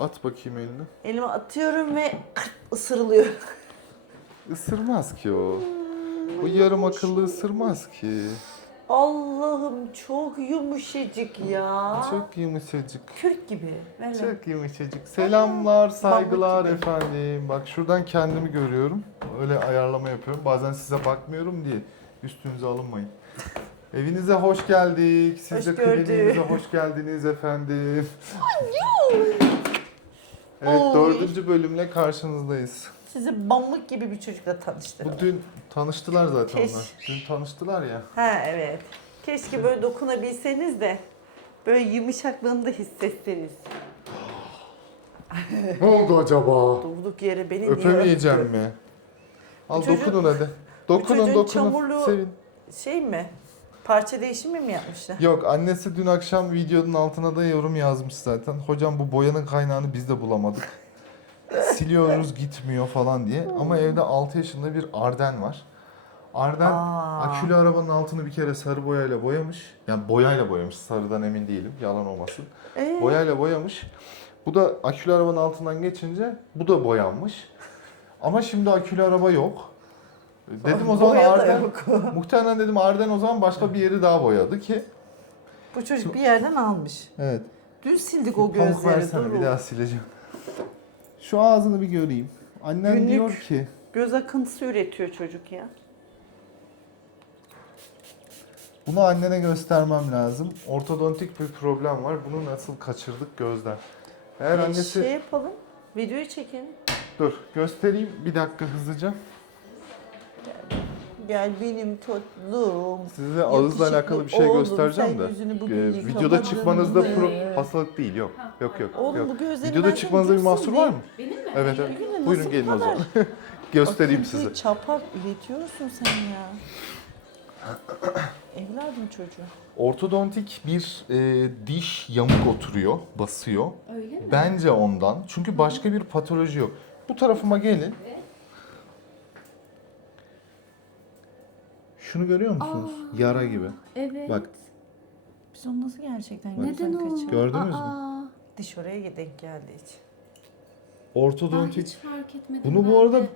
At bakayım elini. Elime atıyorum ve ısırılıyor. Isırmaz ki o. O yarım akıllı ısırmaz ki. Allah'ım çok yumuşacık ya. Çok yumuşacık. Kürk gibi. Böyle. Çok yumuşacık. Selamlar, saygılar gibi. efendim. Bak şuradan kendimi görüyorum. Öyle ayarlama yapıyorum. Bazen size bakmıyorum diye üstünüze alınmayın. Evinize hoş geldik. Siz Hoş de gördük. kliniğimize hoş geldiniz efendim. Evet Oy. dördüncü bölümle karşınızdayız. Sizi pamuk gibi bir çocukla tanıştırdım. Bu dün tanıştılar zaten Keş. onlar. Dün tanıştılar ya. Ha evet. Keşke böyle dokunabilseniz de böyle yumuşaklığını da hissetseniz. Ne oldu acaba? Durduk yere beni niye Öpemeyeceğim öptü? mi? Al Çocuk- dokunun hadi. Dokunun çocuğun dokunun. çamurluğu- Sevin. Şey mi? Parça değişimi mi yapmışlar? Yok annesi dün akşam videonun altına da yorum yazmış zaten. Hocam bu boyanın kaynağını biz de bulamadık. Siliyoruz gitmiyor falan diye. Ama evde 6 yaşında bir Arden var. Arden Aa. akülü arabanın altını bir kere sarı boyayla boyamış. Yani boyayla boyamış. Sarıdan emin değilim. Yalan olmasın. Ee, Boyayla boyamış. Bu da akülü arabanın altından geçince bu da boyanmış. Ama şimdi akülü araba yok. Dedim o zaman boya da Arden, yok. muhtemelen dedim Arden o zaman başka bir yeri daha boyadı ki. Bu çocuk bir yerden almış. Evet. Dün sildik o Pamuk gözleri. versene bir daha sileceğim. Şu ağzını bir göreyim. Annen Günlük. diyor ki Göz akıntısı üretiyor çocuk ya. bunu annene göstermem lazım. Ortodontik bir problem var. Bunu nasıl kaçırdık gözden. Eğer Ee, annesi Şey yapalım. Videoyu çekin. dur göstereyim bir dakika hızlıca. Gel benim tatlım. Size ağızla Yakışıklı alakalı bir şey oğlum, göstereceğim sen de. yüzünü bugün Ee, yıkamadın videoda çıkmanızda mı? pro- hastalık değil yok. Yok yok. Oğlum yok. bu gözlerini Videoda çıkmanızda bir mahsur var mı? Benim mi? Evet evet. Nasıl Buyurun bu gelin o kadar zaman. Göstereyim akıntıyı size. Çapak üretiyorsun sen ya. Evladım çocuğu. Ortodontik bir e, diş yamuk oturuyor, basıyor. Öyle mi? Bence ondan. Çünkü başka bir patoloji yok. Bu tarafıma gelin. Şunu görüyor musunuz? Yara gibi. Evet. Bak Biz onu nasıl gerçekten Bak. Neden o? kaçırdık? Gördünüz mü? Aa, Diş oraya denk geldi hiç. Ben ortodontik hiç fark etmedim. Bunu bu ben arada.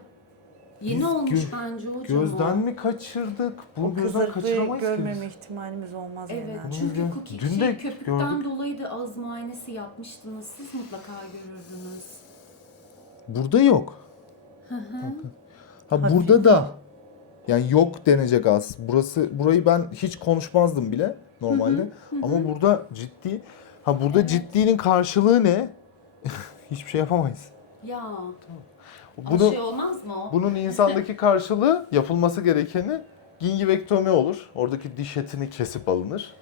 Yeni biz olmuş gö- bence hocam gözden o. mi kaçırdık? Bunu O gözden kızarıklığı kaçıramayız ki görmeme biz. ihtimalimiz olmaz Evet herhalde. çünkü Dün- cookie dün şey, de köpükten gördük. dolayı da ağız muayenesi yapmıştınız. Siz mutlaka görürdünüz. Burada yok. Bakın. Ha Hafif. burada da yani yok denecek az. Burası burayı ben hiç konuşmazdım bile normalde. Ama burada ciddi. Ha burada ciddinin karşılığı ne? Hiçbir şey yapamayız. Ya Bunu aşı olmaz mı o? bunun insandaki karşılığı yapılması gerekeni gingivektomi olur. Oradaki diş etini kesip alınır.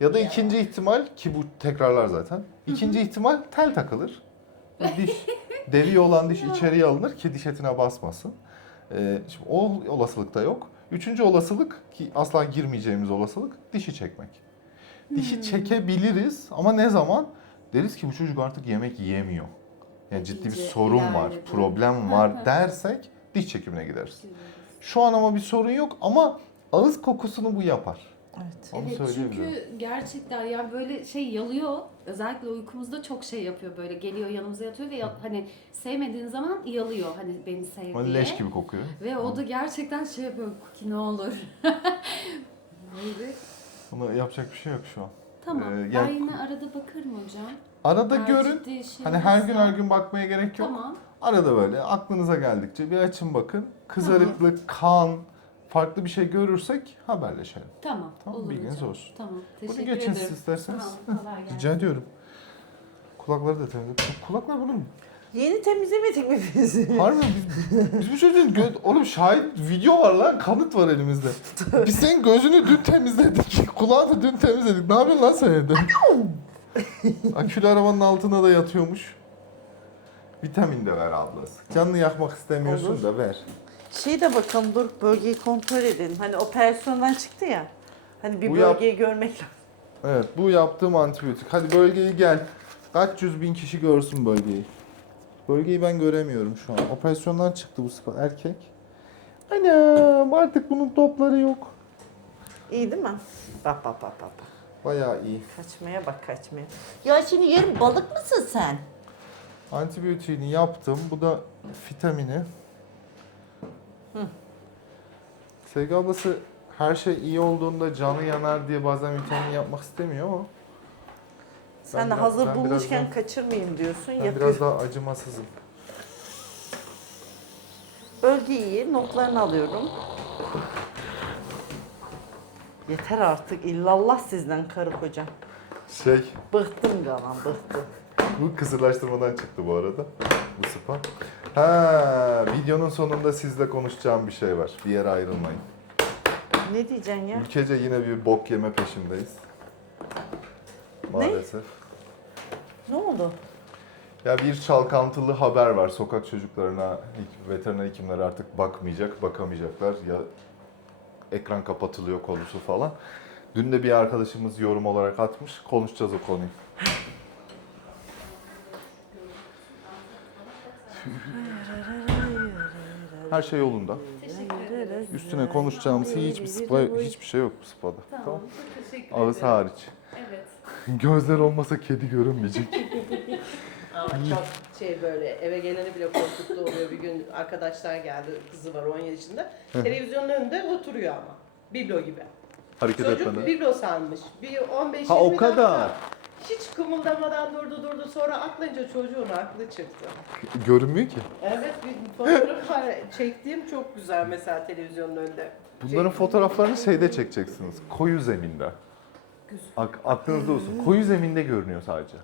Ya da Ya. ikinci ihtimal ki bu tekrarlar zaten. İkinci ihtimal tel takılır. Bu diş deliği olan diş içeriye alınır ki diş etine basmasın. Ee, şimdi o olasılık da yok. Üçüncü olasılık ki asla girmeyeceğimiz olasılık dişi çekmek. Dişi çekebiliriz ama ne zaman? Deriz ki bu çocuk artık yemek yiyemiyor. Yani ciddi bir sorun var, problem var dersek diş çekimine gideriz. Şu an ama bir sorun yok ama ağız kokusunu bu yapar. Evet. Onu Evet çünkü gerçekten ya böyle şey yalıyor. Özellikle uykumuzda çok şey yapıyor böyle. Geliyor yanımıza yatıyor ve ya- hani sevmediğin zaman yalıyor hani beni sev diye. leş gibi kokuyor. Ve o da gerçekten şey yapıyor. Cookie ne olur. böyle. Buna yapacak bir şey yok şu an. Tamam. Ee, ben yani- yine arada bakarım hocam. Arada Eğer görün. şey Hani her gün her gün bakmaya gerek yok. Tamam. Arada böyle aklınıza geldikçe bir açın bakın. Kızarıklık, kan, farklı bir şey görürsek haberleşelim. Tamam. Tamam, olur bilginiz hocam. olsun. Tamam. Bunu Teşekkür geçin ederim. siz isterseniz. Tamam. Kolay gelsin. Rica ediyorum. Kulakları da temizle. Kulaklar bunun. Yeni temizlemedik mi biz? Harbi biz, biz bu çocuğun gö- oğlum şahit video var lan kanıt var elimizde. Biz senin gözünü dün temizledik. Kulağını dün temizledik. Ne yapıyorsun lan sen evde? Akülü arabanın altına da yatıyormuş. Vitamin de ver ablası. Canını yakmak istemiyorsun Olur. da ver. Şey de bakalım dur bölgeyi kontrol edin. Hani operasyondan çıktı ya. Hani bir Bu yap- bölgeyi görmek lazım. Evet bu yaptığım antibiyotik. Hadi bölgeyi gel. Kaç yüz bin kişi görsün bölgeyi. Bölgeyi ben göremiyorum şu an. Operasyondan çıktı bu sıfa erkek. Anam artık bunun topları yok. İyi değil mi? Bak bak bak bak. bak. Bayağı iyi. Kaçmaya bak kaçmaya. Ya şimdi yarın balık mısın sen? Antibiyotiğini yaptım. Bu da vitamini. Sevgi ablası her şey iyi olduğunda canı yanar diye bazen vitamin yapmak istemiyor ama Sen Ben de biraz- hazır ben bulmuşken daha- kaçırmayayım diyorsun. ben yapıyor. biraz daha acımasızım. Bölge iyi. Notlarını alıyorum. Yeter artık. illallah sizden karı koca. Şey, Bıktım Galan bıktım. bu kısırlaştırmadan çıktı bu arada. Bu spa. Ha, videonun sonunda sizle konuşacağım bir şey var. Bir yere ayrılmayın. Ne diyeceksin ya? Ülkece yine bir bok yeme peşindeyiz. Maalesef. Ne oldu? Ya bir çalkantılı haber var. Sokak çocuklarına veteriner hekimler artık bakmayacak, bakamayacaklar. Ya ekran kapatılıyor konusu falan. Dün de bir arkadaşımız yorum olarak atmış. Konuşacağız o konuyu. Her şey yolunda. Teşekkür ederiz. Üstüne konuşacağımız hiçbir spa, hiçbir şey yok bu spada. Tamam, Tamam. çok teşekkür Ağız ederim. hariç. Evet. Gözler olmasa kedi görünmeyecek. Ama çok şey böyle eve geleni bile korkuttu oluyor. Bir gün arkadaşlar geldi, kızı var 17 yaşında. Televizyonun önünde oturuyor ama. Biblo gibi. Hareket Çocuk etmeden. biblo sanmış. Bir 15-20 Ha o dakika kadar. Hiç kımıldamadan durdu durdu. Sonra aklınca çocuğun aklı çıktı. Görünmüyor ki. Evet bir fotoğraf var. Çektiğim çok güzel mesela televizyonun önünde. Bunların fotoğraflarını şeyde çekeceksiniz. Koyu zeminde. Ak- aklınızda olsun. Koyu zeminde görünüyor sadece.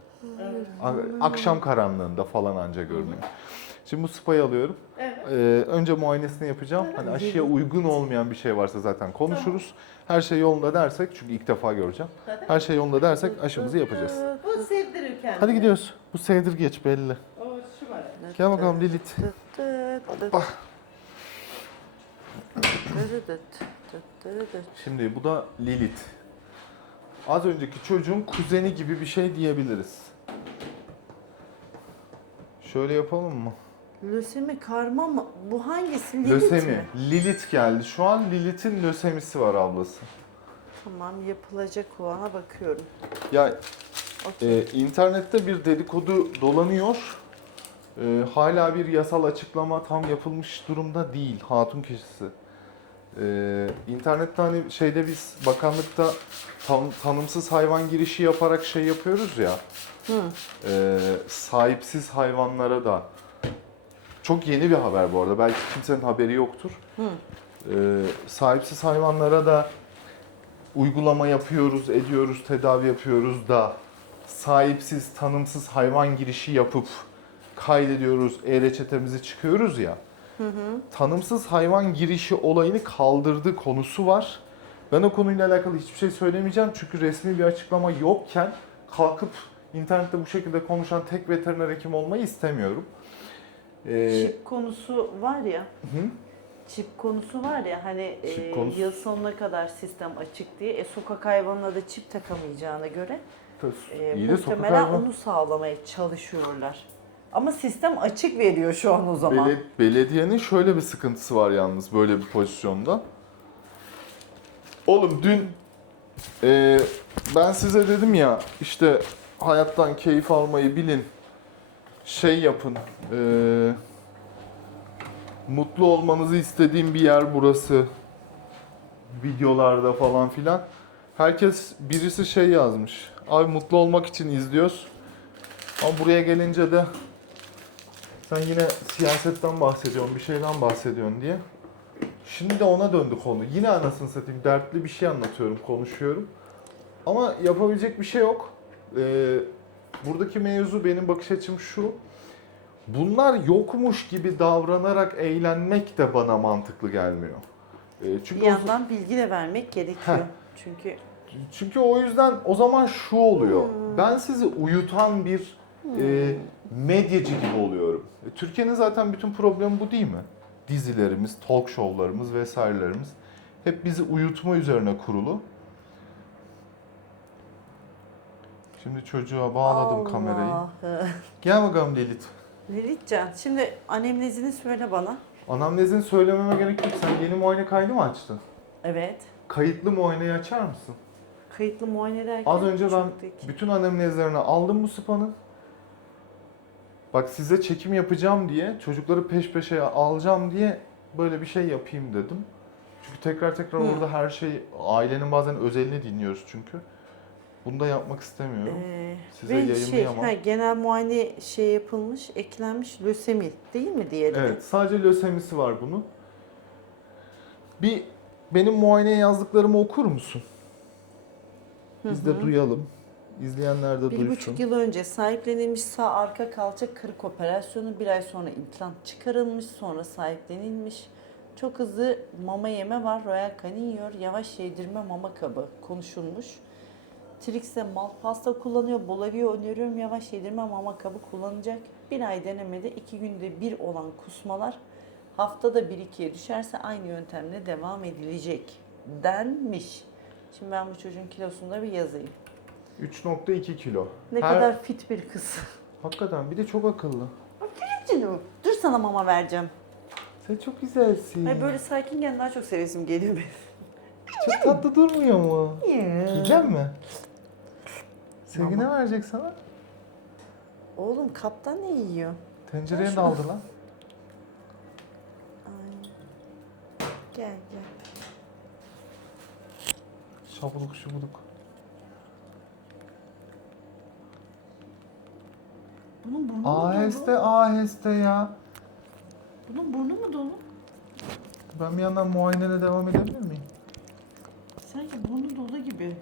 Evet. A- Akşam karanlığında falan anca görünüyor. Şimdi bu spayı alıyorum. Evet. Ee, önce muayenesini yapacağım. Hani aşıya uygun olmayan bir şey varsa zaten konuşuruz. Her şey yolunda dersek, çünkü ilk defa göreceğim. Her şey yolunda dersek aşımızı yapacağız. Bu sevdirir kendini. Hadi gidiyoruz. Bu sevdirgeç belli. O şu var. Gel bakalım Lilith. Şimdi bu da Lilith. Az önceki çocuğun kuzeni gibi bir şey diyebiliriz. Şöyle yapalım mı? Lösemi karma mı? Bu hangisi? Lilith Lösemi. mi? Lilith geldi. Şu an Lilith'in lösemisi var ablası. Tamam yapılacak olana bakıyorum. Ya Okey. e, internette bir dedikodu dolanıyor. E, hala bir yasal açıklama tam yapılmış durumda değil. Hatun kişisi. E, internette hani şeyde biz bakanlıkta tan- tanımsız hayvan girişi yaparak şey yapıyoruz ya. Hı. e, sahipsiz hayvanlara da çok yeni bir haber bu arada. Belki kimsenin haberi yoktur. Hı. E, sahipsiz hayvanlara da uygulama yapıyoruz, ediyoruz, tedavi yapıyoruz da sahipsiz, tanımsız hayvan girişi yapıp kaydediyoruz, e-reçetemizi çıkıyoruz ya. Hı hı. Tanımsız hayvan girişi olayını kaldırdı konusu var. Ben o konuyla alakalı hiçbir şey söylemeyeceğim çünkü resmi bir açıklama yokken kalkıp internette bu şekilde konuşan tek veteriner hekim olmayı istemiyorum. Ee, Çip konusu var ya. hı? Çip konusu var ya hani Çip e, konusu- yıl sonuna kadar sistem açık diye. E, sokak hayvanına da çip takamayacağına göre e, İyi de sokak muhtemelen onu sağlamaya çalışıyorlar. Ama sistem açık veriyor şu an o zaman. Bele- belediyenin şöyle bir sıkıntısı var yalnız böyle bir pozisyonda. Oğlum dün e, ben size dedim ya işte hayattan keyif almayı bilin. Şey yapın. e, mutlu olmanızı istediğim bir yer burası. Videolarda falan filan. Herkes birisi şey yazmış. Abi mutlu olmak için izliyoruz. Ama buraya gelince de sen yine siyasetten bahsediyorsun, bir şeyden bahsediyorsun diye. Şimdi de ona döndü konu. Yine anasını satayım dertli bir şey anlatıyorum, konuşuyorum. Ama yapabilecek bir şey yok. Ee, buradaki mevzu benim bakış açım şu. Bunlar yokmuş gibi davranarak eğlenmek de bana mantıklı gelmiyor. Ee, çünkü Bir o- yandan bilgi de vermek gerekiyor. Heh. Çünkü çünkü o yüzden o zaman şu oluyor. Ben sizi uyutan bir e, medyacı gibi oluyorum. E, Türkiye'nin zaten bütün problemi bu değil mi? Dizilerimiz, talk show'larımız vesairelerimiz hep bizi uyutma üzerine kurulu. Şimdi çocuğa bağladım kamerayı. Allah'ı. Gel bakalım Lilith. Lilithcan şimdi anemnezini söyle bana. Anamnezini söylememe gerek yok. Sen yeni muayene kaydı mı açtın? Evet. Kayıtlı muayeneyi açar mısın? Kayıtlı muayene derken Az önce ben çok tek. bütün anemnezlerini aldım bu spanın. Bak size çekim yapacağım diye, çocukları peş peşe alacağım diye böyle bir şey yapayım dedim. Çünkü tekrar tekrar Hı. orada her şey, ailenin bazen özelini dinliyoruz çünkü. Bunu da yapmak istemiyorum. Ee, Size ve şey, yayınlayamam. ha, genel muayene şey yapılmış, eklenmiş lösemi değil mi diyelim? Evet, sadece lösemisi var bunun. Bir benim muayeneye yazdıklarımı okur musun? Biz de duyalım. İzleyenler de Bir duysun. buçuk yıl önce sahiplenilmiş sağ arka kalça kırık operasyonu bir ay sonra implant çıkarılmış sonra sahiplenilmiş. Çok hızlı mama yeme var. Royal Canin yiyor. Yavaş yedirme mama kabı konuşulmuş. Trix'e mal pasta kullanıyor. Bolavia öneriyorum. Yavaş yedirme mama kabı kullanacak. Bir ay denemede iki günde bir olan kusmalar haftada bir ikiye düşerse aynı yöntemle devam edilecek denmiş. Şimdi ben bu çocuğun kilosunu da bir yazayım. 3.2 kilo. Ne Her- kadar fit bir kız. Hakikaten bir de çok akıllı. Canım dur sana mama vereceğim. Sen çok güzelsin. Ay böyle sakinken daha çok sevesim geliyor benim. Çok tatlı durmuyor mu? Yiyecek mi? Sevgi ne verecek sana? Oğlum kaptan ne yiyor? Tencereye Ver daldı lan. Ay. Gel gel. Şabuluk şubuluk. Bunun burnu mu Aheste dolu? aheste ya. Bunun burnu mu dolu? Ben bir yandan muayenene devam edebilir miyim? Sanki burnu dolu gibi.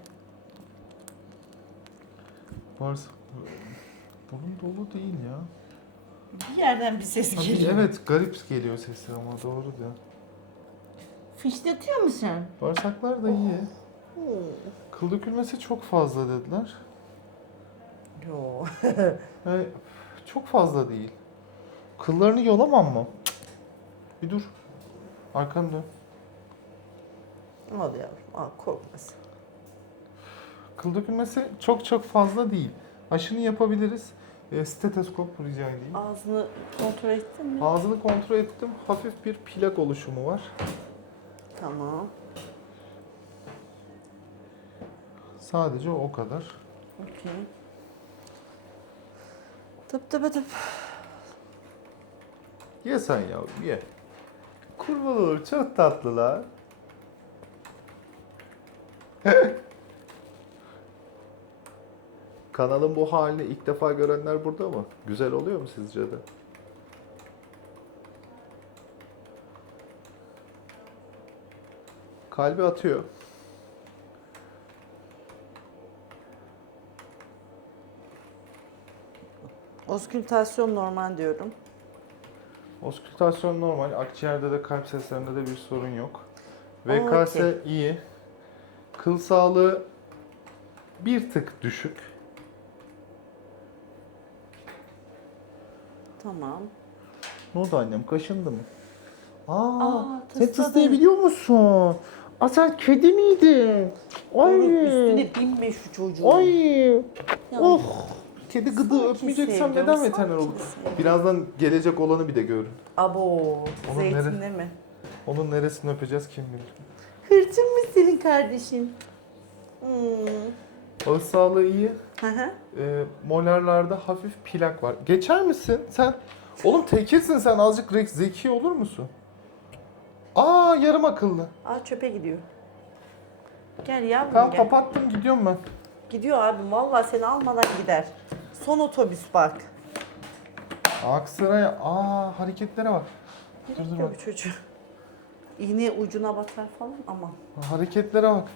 Varsa... Bunun dolu değil ya. Bir yerden bir ses Tabii, geliyor. evet garip geliyor sesi ama doğru diyor. Fişletiyor musun? Bağırsaklar da iyi. Kıl dökülmesi çok fazla dediler. Yo. Ve çok fazla değil. Kıllarını yolamam mı? Cık. Bir dur. Arkanı dön. Al yavrum al korkma sen. Kıl dökülmesi çok çok fazla değil. Aşını yapabiliriz. E, steteskop rica edeyim. Ağzını kontrol ettin mi? Ağzını kontrol ettim. Hafif bir plak oluşumu var. Tamam. Sadece o kadar. Okey. Tıp tıp tıp. Ye sen yavrum ye. Kurban olur çok tatlılar. Kanalın bu halini ilk defa görenler burada mı? Güzel oluyor mu sizce de? Kalbi atıyor. Oskültasyon normal diyorum. Oskültasyon normal. Akciğerde de kalp seslerinde de bir sorun yok. VKS okey. iyi. Kıl sağlığı bir tık düşük. Tamam. Ne oldu annem? Kaşındı mı? Aa, Aa, sen tıslayabiliyor musun? Aa sen kedi miydin? Ay. Oğlum üstüne binme şu çocuğun. Ay. Ya, Oh. Kedi gıdı Sanki öpmeyeceksem sevdim, neden veteriner olur? sevdim. Birazdan gelecek olanı bir de görün. Abo. Onun Zeytinle mi? Onun neresini öpeceğiz kim bilir. Hırçın mı senin kardeşin? Hmm. Ağız sağlığı iyi. Hı hı. e, molarlarda hafif plak var. Geçer misin? Sen oğlum tekilsin sen azıcık zeki olur musun? Aa yarım akıllı. Aa çöpe gidiyor. Gel yavrum Tamam gel. kapattım gidiyorum ben. Gidiyor abim. Vallahi seni almadan gider. Son otobüs bak. Aksaray aa hareketlere bak. Dur dur Gidiyor bu çocuğu. İğne ucuna batar falan ama. Hareketlere bak.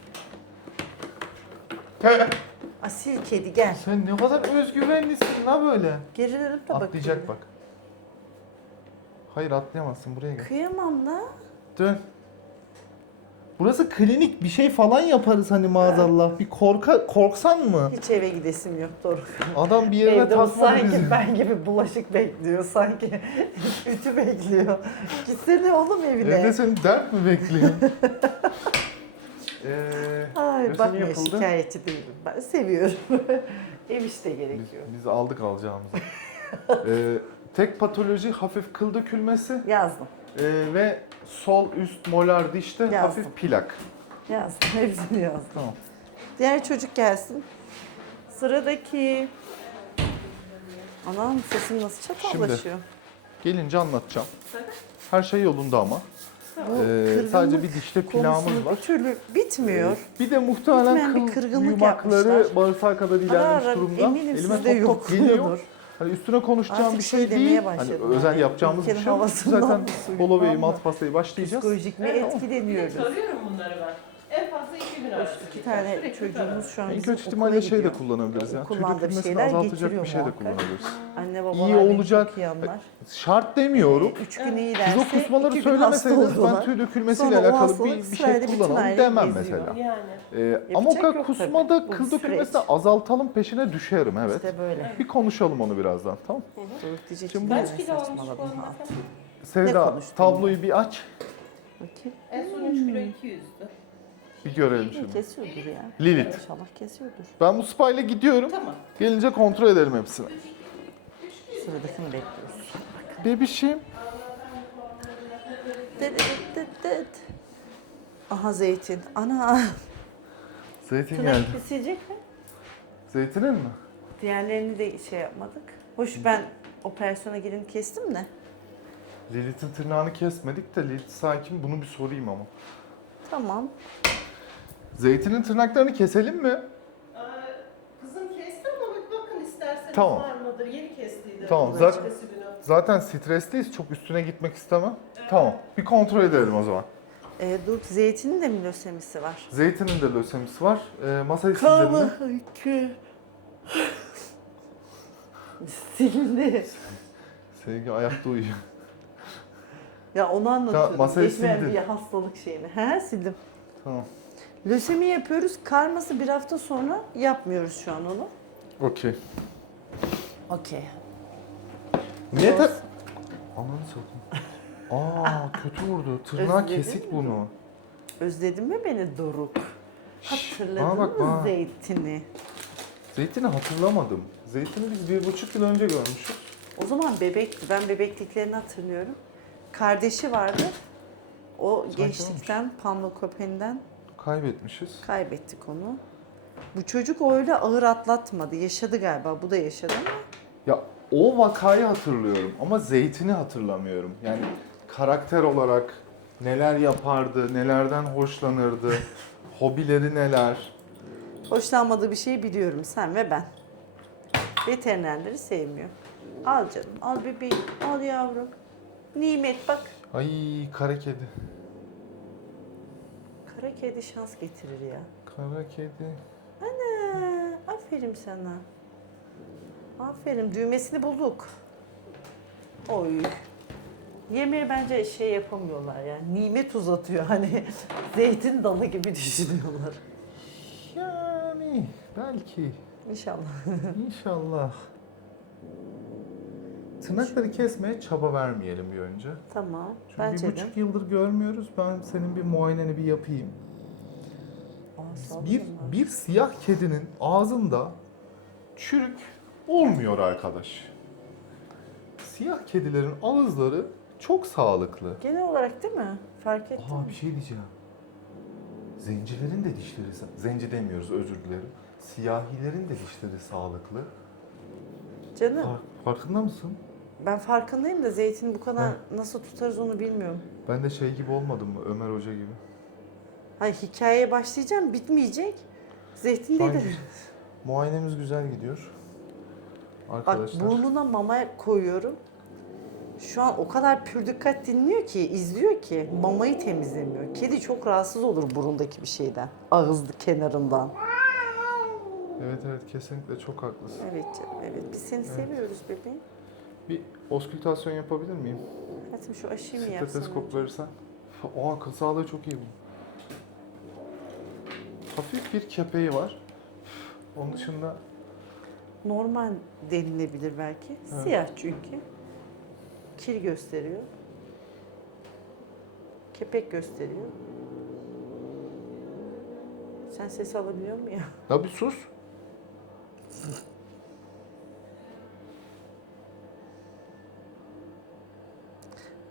Asil kedi gel. Sen ne kadar özgüvenlisin la böyle. Geri dönüp de bakayım. Atlayacak bak. Hayır atlayamazsın buraya gel. Kıyamam da. Dön. Burası klinik bir şey falan yaparız hani maazallah. Bir korka korksan mı? Hiç eve gidesim yok doğru. Adam bir yerine Evde o takmadı sanki bizi. ben gibi bulaşık bekliyor sanki. Ütü bekliyor. Gitsene oğlum evine. Evde seni dert mi bekliyor? Eee Ay Resim bakma yapıldı. şikayetçi değilim ben seviyorum. Ev işte biz, gerekiyor. biz aldık alacağımızı. Eee, tek patoloji hafif kıl dökülmesi Yazdım. eee, ve sol üst molar dişte Yazdım. hafif plak. Yazdım. Hepsini yazdım. Tamam. Diğer çocuk gelsin. Sıradaki. Anam sesim nasıl çatallaşıyor. Gelince anlatacağım. Her şey yolunda ama. Bu Ee, kırgınlık sadece bir dişte plağımız var. Bir türlü bitmiyor. Bir de muhtemelen Bitmeyen bir kıl kırgınlık yumakları yapmışlar. bağırsağa kadar ilerlemiş ara durumda. eminim sizde top top yok. geliyor. Hani üstüne konuşacağım Artık bir şey şey demeye değil. Hani başladım özel yani, yapacağımız bir ülkenin şey yok. havasından Zaten mı suyundan Bolo Bey'i mı? matpasayı başlayacağız. Psikolojik mi Evet, etkileniyoruz? Tarıyorum bunları ben. En fazla iki gün arası. İki tane Sürekli çocuğumuz şu an En bizim kötü okula ihtimalle şey de gidiyor. kullanabiliriz ya. Tüy Okuldan da bir dökülmesini şeyler azaltacak getiriyor bir şey de muhakkak. kullanabiliriz. Anne babalar İyi beni olacak. çok iyi anlar. Şart demiyorum. Üç gün Siz iyilerse o kusmaları iki gün hasta söylemeseydiniz ben oldular. tüy dökülmesiyle Sonra o alakalı hastalık bir, bir şey bütün kullanalım demem geziyor. mesela. Yani. Ee, ama o yok kadar tabii. kusmada Bu kıl süreç. dökülmesini azaltalım peşine düşerim evet. İşte böyle. Bir konuşalım onu birazdan tamam. Doruk diyecek Şimdi ki bu- ben Kaç kilo olmuş bu saçmaladım ha. hanımefendi? Sevda konuştun tabloyu bir aç. Bakayım. En son 3 kilo 200'dü. Bir görelim şimdi. kesiyordur ya. Lilith. İnşallah kesiyordur. Ben bu spa ile gidiyorum. Tamam. Gelince kontrol edelim hepsini. Sıradakini bekliyoruz. Bebişim. Dıt dıt dıt dıt. Aha zeytin. Ana. Zeytin Tırnak geldi. kesilecek mi? Zeytinin mi? Diğerlerini de şey yapmadık. Hoş ben operasyona girin kestim de. Lilith'in tırnağını kesmedik de Lilith sakin bunu bir sorayım ama. Tamam. Zeytinin tırnaklarını keselim mi? Ee, Kızım kesti ama bir bakın isterseniz Tamam. var mıdır? Yeni kestiydi. Tamam, zaten- günü. Zaten stresliyiz çok üstüne gitmek istemem. Tamam bir kontrol edelim o zaman. Ee, dur zeytinin de mi lösemisi var? Zeytinin de lösemisi var. Ee, masayı sildirin mi? ki. Silindi. Sevgi ayakta uyuyor. Ya onu anlatıyorum. masayı Geçmeyen sildin. bir hastalık şeyini. He sildim. Tamam. Lösemi yapıyoruz. Karması bir hafta sonra yapmıyoruz şu an onu. Okey. Okey. Niye ta... Ananı satayım. Aa kötü vurdu. Tırnağı Özledin kesik mi? bunu. Özledin mi beni Doruk? Hatırladın bana bak, mı bana. zeytini? Zeytini hatırlamadım. Zeytini biz bir buçuk yıl önce görmüşüz. O zaman bebekti. Ben bebekliklerini hatırlıyorum. Kardeşi vardı. O gençlikten, Pamlokopeni'den Kaybetmişiz. kaybettik onu. Bu çocuk öyle ağır atlatmadı. Yaşadı galiba. Bu da yaşadı ama Ya o vakayı hatırlıyorum ama zeytini hatırlamıyorum. Yani karakter olarak neler yapardı, nelerden hoşlanırdı, hobileri neler. hoşlanmadığı bir şey biliyorum. Sen ve ben. Veterinerleri sevmiyor. Al canım, al bebeğim, al yavrum. Nimet bak. Ay kara kedi. Kedi şans getirir ya. Kara kedi. Ana, aferin sana. Aferin, düğmesini bulduk. Oy. Yemeği bence şey yapamıyorlar ya. Nimet uzatıyor hani zeytin dalı gibi düşünüyorlar. Yani belki. İnşallah. İnşallah. Tırnakları kesmeye çaba vermeyelim bir önce. Tamam. Çünkü bence bir de. buçuk yıldır görmüyoruz. Ben senin bir muayeneni bir yapayım. Bir, bir siyah kedinin ağzında çürük olmuyor arkadaş. Siyah kedilerin ağızları çok sağlıklı. Genel olarak değil mi? Fark ettim. Aa bir şey diyeceğim. Zencilerin de dişleri, sa- zenci demiyoruz özür dilerim. Siyahilerin de dişleri sağlıklı. Canım Fark- farkında mısın? ben farkındayım da zeytini bu kadar nasıl tutarız onu bilmiyorum. Ben de şey gibi olmadım mı Ömer Hoca gibi. Hani hikayeye başlayacağım bitmeyecek. Zeytin değil. muayenemiz güzel gidiyor. Bak Arkadaşlar. burnuna mama koyuyorum. Şu an o kadar pür dikkat dinliyor ki, izliyor ki mamayı temizlemiyor. Kedi çok rahatsız olur burundaki bir şeyden. Ağız kenarından. Evet evet kesinlikle çok haklısın. Evet canım, evet. Biz seni seviyoruz bebeğim. Bir oskültasyon yapabilir miyim? Hayatım şu aşıyı mı yapsam? Steteskop verirsen. O akıl sağlığı çok iyi bu. Hafif bir kepeği var. Onun dışında Normal denilebilir belki. Siyah çünkü. Kir gösteriyor. Kepek gösteriyor. Sen ses alabiliyor musun ya? ya bir sus.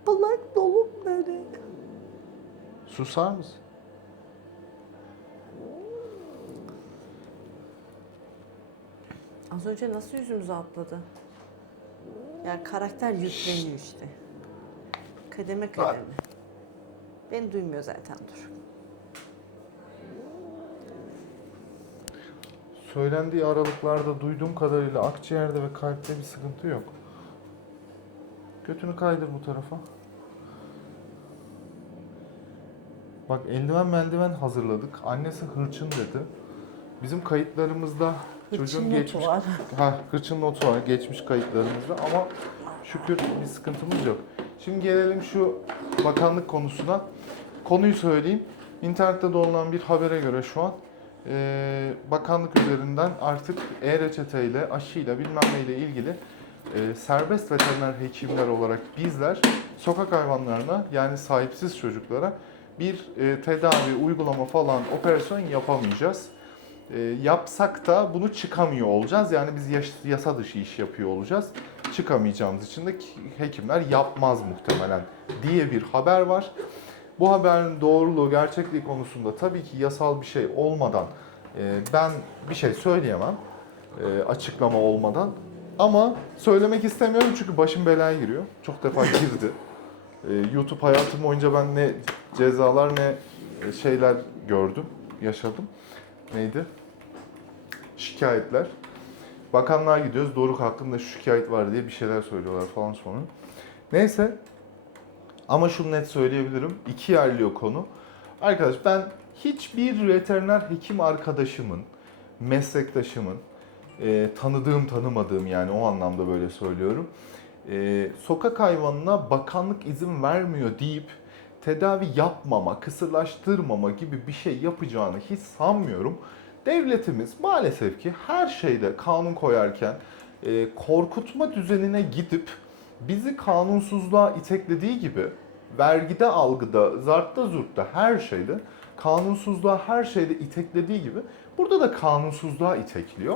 Bulak dolum böyle. Susar mısın? Az önce nasıl yüzümüze atladı? Yani karakter yükleniyor işte. Kademe kademe. Beni duymuyor zaten dur. Söylendiği aralıklarda duyduğum kadarıyla akciğerde ve kalpte bir sıkıntı yok. Götünü kaydır bu tarafa. Bak eldiven meldiven hazırladık. Annesi hırçın dedi. Bizim kayıtlarımızda çocuğun notu geçmiş var. Ha, hırçın notu var geçmiş kayıtlarımızda ama şükür bir sıkıntımız yok. Şimdi gelelim şu bakanlık konusuna. Konuyu söyleyeyim. İnternette dolanan bir habere göre şu an eee, bakanlık üzerinden artık e-reçeteyle, aşıyla bilmem neyle ilgili eee, serbest veteriner hekimler olarak bizler sokak hayvanlarına yani sahipsiz çocuklara bir e, tedavi, uygulama falan operasyon yapamayacağız. E, yapsak da bunu çıkamıyor olacağız. Yani biz yaş- yasa dışı iş yapıyor olacağız. Çıkamayacağımız için de ki- hekimler yapmaz muhtemelen diye bir haber var. Bu haberin doğruluğu, gerçekliği konusunda tabii ki yasal bir şey olmadan e, ben bir şey söyleyemem. e, açıklama olmadan. Ama söylemek istemiyorum çünkü başım belaya giriyor. Çok defa girdi. E, YouTube hayatım boyunca ben ne cezalar ne şeyler gördüm, yaşadım. Neydi? Şikayetler. Bakanlığa gidiyoruz. Doruk hakkında şu şikayet var diye bir şeyler söylüyorlar falan sonra. Neyse. Ama şunu net söyleyebilirim. İki yerli o konu. Arkadaş ben hiçbir veteriner hekim arkadaşımın, meslektaşımın, e, tanıdığım tanımadığım yani o anlamda böyle söylüyorum. E, sokak hayvanına bakanlık izin vermiyor deyip tedavi yapmama, kısırlaştırmama gibi bir şey yapacağını hiç sanmıyorum. Devletimiz maalesef ki her şeyde kanun koyarken e, korkutma düzenine gidip bizi kanunsuzluğa iteklediği gibi vergide, algıda, zartta, zurtta her şeyde kanunsuzluğa her şeyde iteklediği gibi burada da kanunsuzluğa itekliyor.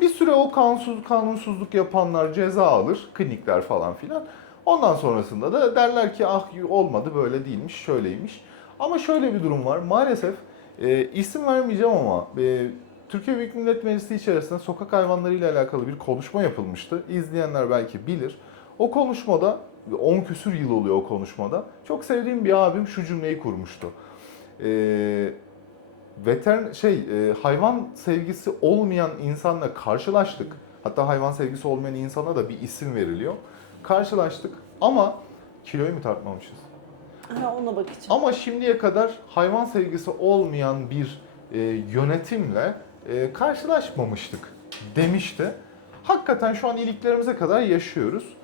Bir süre o kanunsuz, kanunsuzluk yapanlar ceza alır, klinikler falan filan. Ondan sonrasında da derler ki ah olmadı böyle değilmiş, şöyleymiş. Ama şöyle bir durum var. Maalesef e, isim vermeyeceğim ama e, Türkiye Büyük Millet Meclisi içerisinde sokak hayvanları ile alakalı bir konuşma yapılmıştı. İzleyenler belki bilir. O konuşmada 10 küsür yıl oluyor o konuşmada. Çok sevdiğim bir abim şu cümleyi kurmuştu. Ee, veter şey e, hayvan sevgisi olmayan insanla karşılaştık. Hatta hayvan sevgisi olmayan insana da bir isim veriliyor. Karşılaştık ama kiloyu mu tartmamışız? Ha, ona bakacağım. Ama şimdiye kadar hayvan sevgisi olmayan bir e, yönetimle e, karşılaşmamıştık demişti. Hakikaten şu an iliklerimize kadar yaşıyoruz.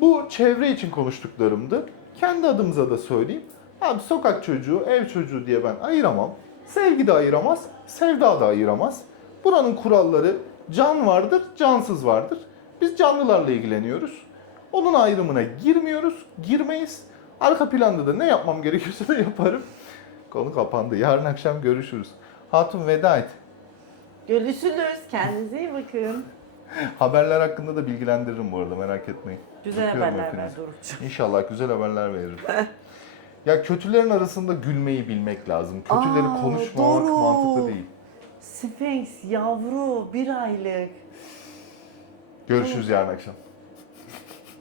Bu çevre için konuştuklarımdı. Kendi adımıza da söyleyeyim. Abi sokak çocuğu, ev çocuğu diye ben ayıramam. Sevgi de ayıramaz, sevda da ayıramaz. Buranın kuralları can vardır, cansız vardır. Biz canlılarla ilgileniyoruz. Onun ayrımına girmiyoruz, girmeyiz. Arka planda da ne yapmam gerekiyorsa da yaparım. Konu kapandı. Yarın akşam görüşürüz. Hatun veda et. Görüşürüz. Kendinize iyi bakın. Haberler hakkında da bilgilendiririm bu arada merak etmeyin. Güzel Öpüyorum haberler ver hepinizi. Doruk'cum. İnşallah güzel haberler veririm. ya kötülerin arasında gülmeyi bilmek lazım. Kötüleri Aa, konuşmamak doğru. mantıklı değil. Sphinx yavru bir aylık. Görüşürüz yarın akşam.